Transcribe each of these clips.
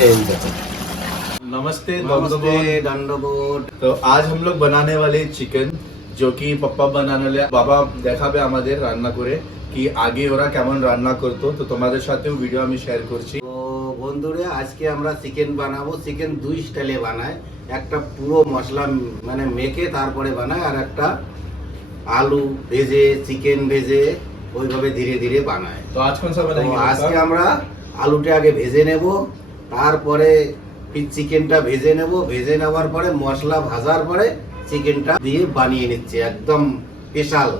नमस्ते नमस्ते दंडबोध। तो आज हम लोग बनाने वाले चिकन जो कि पप्पा बनाने वाले বাবা দেখাবে আমাদের রান্না করে কি আগে ওরা কেমন রান্না করতো তো তোমাদের সাথেও ভিডিও আমি শেয়ার করছি। তো বন্ধুরা আজকে আমরা চিকেন বানাবো। চিকেন দুই স্টাইলে বানায়, একটা পুরো মশলা মানে মেখে তারপরে বানায়, আর একটা আলু ভেজে চিকেন ভেজে ওইভাবে ধীরে ধীরে বানায়। তো আজ কোন সা তো বানাएंगे আজকে আমরা আলুটা আগে ভেজে নেব, তারপরে ফির চিকেনটা ভেজে নেব, ভেজে নেওয়ার পরে মশলা ভাজার পরে চিকেনটা দিয়ে বানিয়ে নিচ্ছে, একদম স্পেশাল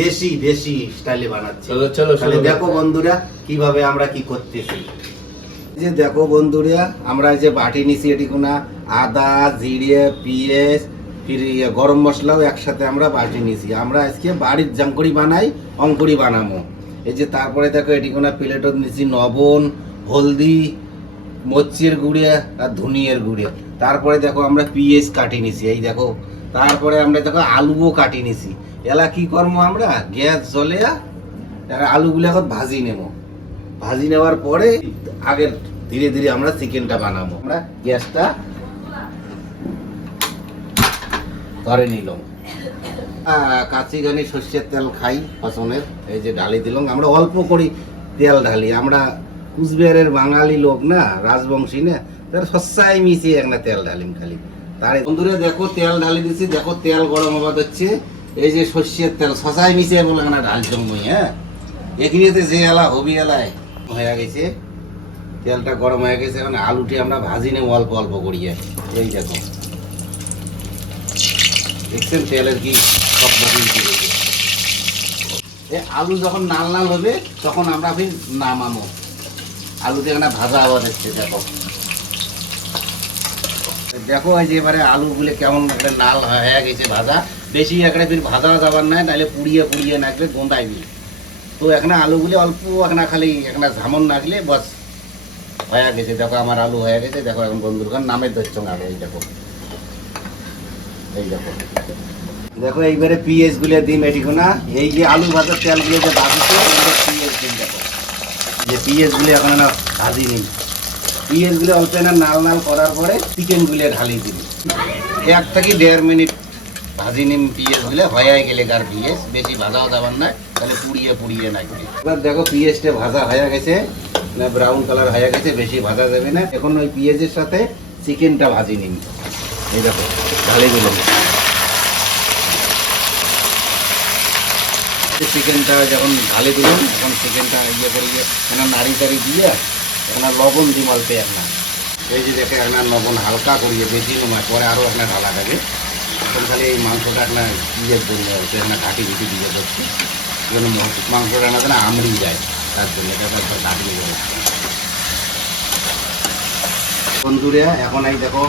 দেশি দেশি স্টাইলে বানাচ্ছে। চলো চলো তাহলে দেখো বন্ধুরা কিভাবে আমরা কি করতেছি। এই যে দেখো বন্ধুরা আমরা যে বাটি নিছি এটি কোনা আদা জিরে পেঁয়াজ ফির গরম মশলাও একসাথে আমরা বাটি নিছি। আমরা আজকে বাড়ির জামকড়ি বানাই, অঙ্কুরি বানাবো। এই যে তারপরে দেখো এটি কোনা প্লেটত নিছি লবণ হলদি মরিচের গুঁড়ে আর ধনিয়ার গুঁড়ে। তারপরে দেখো আমরা পেঁয়াজ কাটি নিছি, এই দেখো। তারপরে আমরা দেখো আলুও কাটি নিছি। এলা কি করবো আমরা গ্যাস জ্বলে আলুগুলো এখন ভাজি নেব। ভাজি নেওয়ার পরে আগে ধীরে ধীরে আমরা চিকেনটা বানাবো। আমরা গ্যাসটা ধরে নিলাম। কাঁচি গানি সর্ষের তেল খাই পছন্দের, এই যে ঢালি দিলাম। আমরা অল্প করি তেল ঢালি, আমরা কুচবিহারের বাঙালি লোক না, রাজবংশী না, তার সস্তায় মিশিয়ে একটা তেল ঢালিম খালি। তার বন্ধুরা দেখো তেল ঢালি দিচ্ছি, দেখো তেল গরম হওয়া হচ্ছে। এই যে সর্ষের তেল শশায় মিশিয়ে বলে না ঢালছম মই। হ্যাঁ এখানেতে যে এলা হবি এলায় হয়ে গেছে, তেলটা গরম হয়ে গেছে। এখন আলুটি আমরা ভাজি নেব অল্প অল্প করিয়ে। এই দেখো দেখছেন তেলের কি সব আলু যখন লাল লাল হবে তখন আমরা ফির নামাবো। আলুতে এখানে ভাজা হওয়া দেখছে দেখো। দেখো এই যে এবারে আলুগুলো কেমন একটা লাল হয়ে গেছে ভাজা। বেশি একটা ফির ভাজা যাবার নাই, নাহলে পুড়িয়ে পুড়িয়ে নাকলে গোঁদাইবি। তো এখানে আলুগুলি অল্প এখানে খালি এখানে ঝামন নাগলে বস হয়ে গেছে। দেখো আমার আলু হয়ে গেছে। দেখো এখন বন্ধুর নামে ধরছ আলু। এই দেখো এই দেখো দেখো এইবারে পেঁয়াজ গুলো দিম এটিকো না। এই যে আলু ভাজার তেলগুলো যে ভাজছে পেঁয়াজ দিন। দেখো যে পেঁয়াজ গুলো এখন না ভাজি নিই। পেঁয়াজ গুলো অল্প না নাল নাল করার পরে চিকেন গুলো ঢালি দিন। 1 থেকে 1.5 মিনিট ভাজি নিম। পেঁয়াজ গুলো হয়ে গেলে গার পেঁয়াজ বেশি ভাজাও যাবার না, তাহলে পুড়িয়ে পুড়িয়ে নাকবে। এবার দেখো পেঁয়াজটা ভাজা হয়ে গেছে, না ব্রাউন কালার হয়ে গেছে, বেশি ভাজা যাবে না। এখন ওই পেঁয়াজের সাথে চিকেনটা ভাজি নিন। এই দেখো ঢালি দিলাম। চিকেনটা যখন ঢালি দিলাম এখন চিকেনটা ইয়ে করিয়ে একটা নাড়ি টাড়ি দিয়ে একটা লবণ দিম অল্প একটা। এই যে দেখে একটা লবণ হালকা করিয়ে, বেশি নয়, পরে আরও একটা ঢালা থাকে। এখন খালি এই মাংসটা একটা ইয়ে করলে হচ্ছে একটা ঘাটি ঘুটি দিয়ে দিচ্ছি, যেন মাংসটা না যেন আমড়ি যায়, তার জন্য এটা একবার ঘাটি দিয়ে দিচ্ছি। বন্ধুরা এখন এই দেখো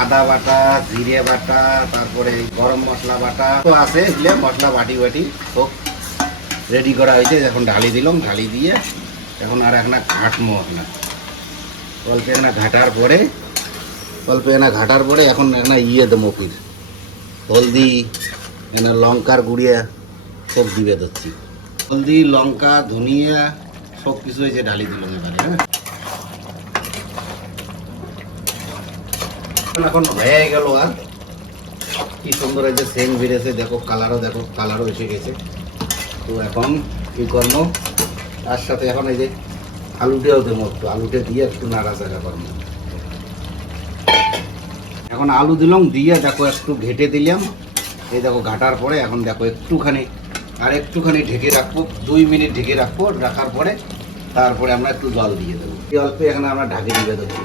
আদা বাটা জিরে বাটা তারপরে গরম মশলা বাটা তো আছে, এগুলো মশলা বাটি বাটি সব রেডি করা হয়েছে। এখন ঢালি দিলাম, ঢালি দিয়ে এখন আর একটা ঘাটমো একটা অল্প একটা ঘাটার পরে এখন একটা ইয়ে দেবো ফির হলদি একটা লঙ্কার গুঁড়িয়া সব দিবে দিচ্ছি। হলদি লঙ্কা ধনিয়া সব কিছু হয়েছে ঢালি দিলাম এবারে। হ্যাঁ এখন হয়ে গেল। আর কি সুন্দর এই যে সেন্ট বেরিয়েছে, দেখো কালারও এসে গেছে। তো এখন কি করবো তার সাথে এখন এই যে আলুটাও দেবো, একটু আলুটা দিয়ে একটু নাড়াচাড়া করবো। এখন আলু দিলাম দিয়ে দেখো একটু ঘেটে দিলাম। এই দেখো ঘাটার পরে এখন দেখো একটুখানি ঢেকে রাখবো, 2 মিনিট ঢেকে রাখবো। রাখার পরে তারপরে আমরা একটু জল দিয়ে দেবো। এই অল্প এখানে আমরা ঢাকে দিয়ে দেবো।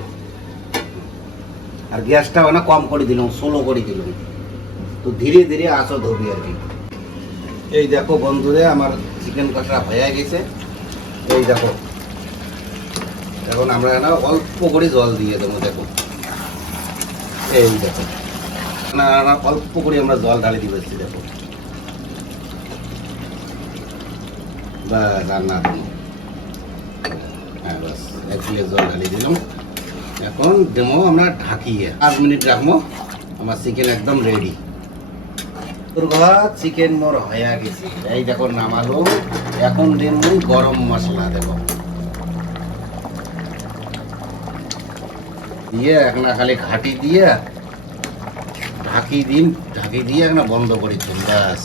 আর গ্যাসটা না কম করে দিলাম, স্লো করে দিলাম। তো ধীরে ধীরে আঁচও ধরবি আর কি। এই দেখো বন্ধুরা আমার চিকেন কষা হয়ে গেছে। এই দেখো এখন আমরা না অল্প করে জল দিয়ে দেবো। দেখো এই দেখো না অল্প করে আমরা জল ঢালি দিয়েছি। দেখো বাস আর না দেবো। হ্যাঁ বাস 1 গ্লাস জল ঢালি দিলাম। এখন দেবো আমরা ঢাকিয়ে 5 মিনিট রাখবো। আমার চিকেন একদম রেডি। চিকেন মোর হয়ে গেছে। এই দেখো নামালো। এখন দিন গরম মশলা। দেখো দিয়ে একটা খালি ঘাটি দিয়ে ঢাকি দিয়ে একটা বন্ধ করে দিন, ব্যাস।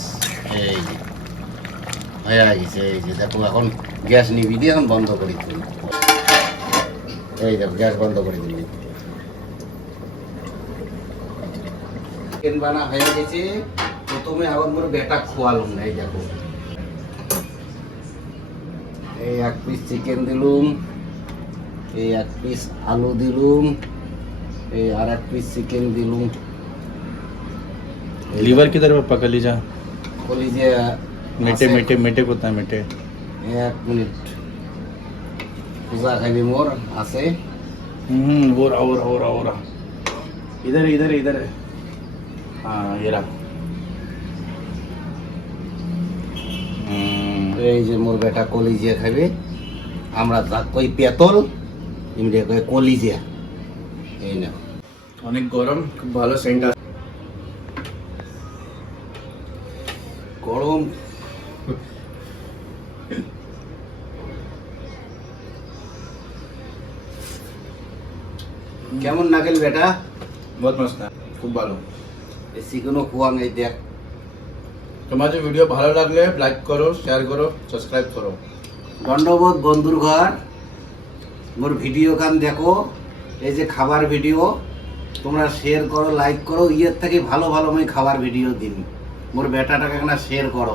এই যে হয়ে গেছে। এই যে দেখো এখন গ্যাস নিবি দিয়ে এখন বন্ধ করে দিন। এই দেখো গ্যাস বন্ধ করে দিলি। চিকেন বানা হয়ে গেছে। প্রথমে আবার মোর বেটা খোয়ালুম না। এই দেখো এই 1 পিস চিকেন দিলুম, এই 1 পিস আলু দিলুম, এই আর 1 পিস চিকেন দিলুম। लीवर किधर है पका लीजा কলিজে मेटे मेटे मेटे कोता है मेटे 1 মিনিট পূজা খাইবি মোর আছে। वो रहा वो रहा वो रहा वो रहा इधर इधर इधर हाँ ये रहा এই যে মোর বেটা কলিজে খাবে। আমরা যা কই পেতল, এমনি কই কলিজে। এই না অনেক গরম, খুব ভালো সেন্ট আছে। গরম কেমন নাগেল বেটা? बहुत मस्त है, খুব ভালো। এই চিকেনও খোয়া নেই দেখ। তোমাদের ভিডিও ভালো লাগলে লাইক করো, শেয়ার করো, সাবস্ক্রাইব করো। দণ্ডবোধ বন্ধুর ঘর। মোর ভিডিও কান দেখো, এই যে খাবার ভিডিও তোমরা শেয়ার করো, লাইক করো। ইয়ের থেকে ভালো ভালো আমি খাবার ভিডিও দিন। মোর বেটাটাকে একটা শেয়ার করো।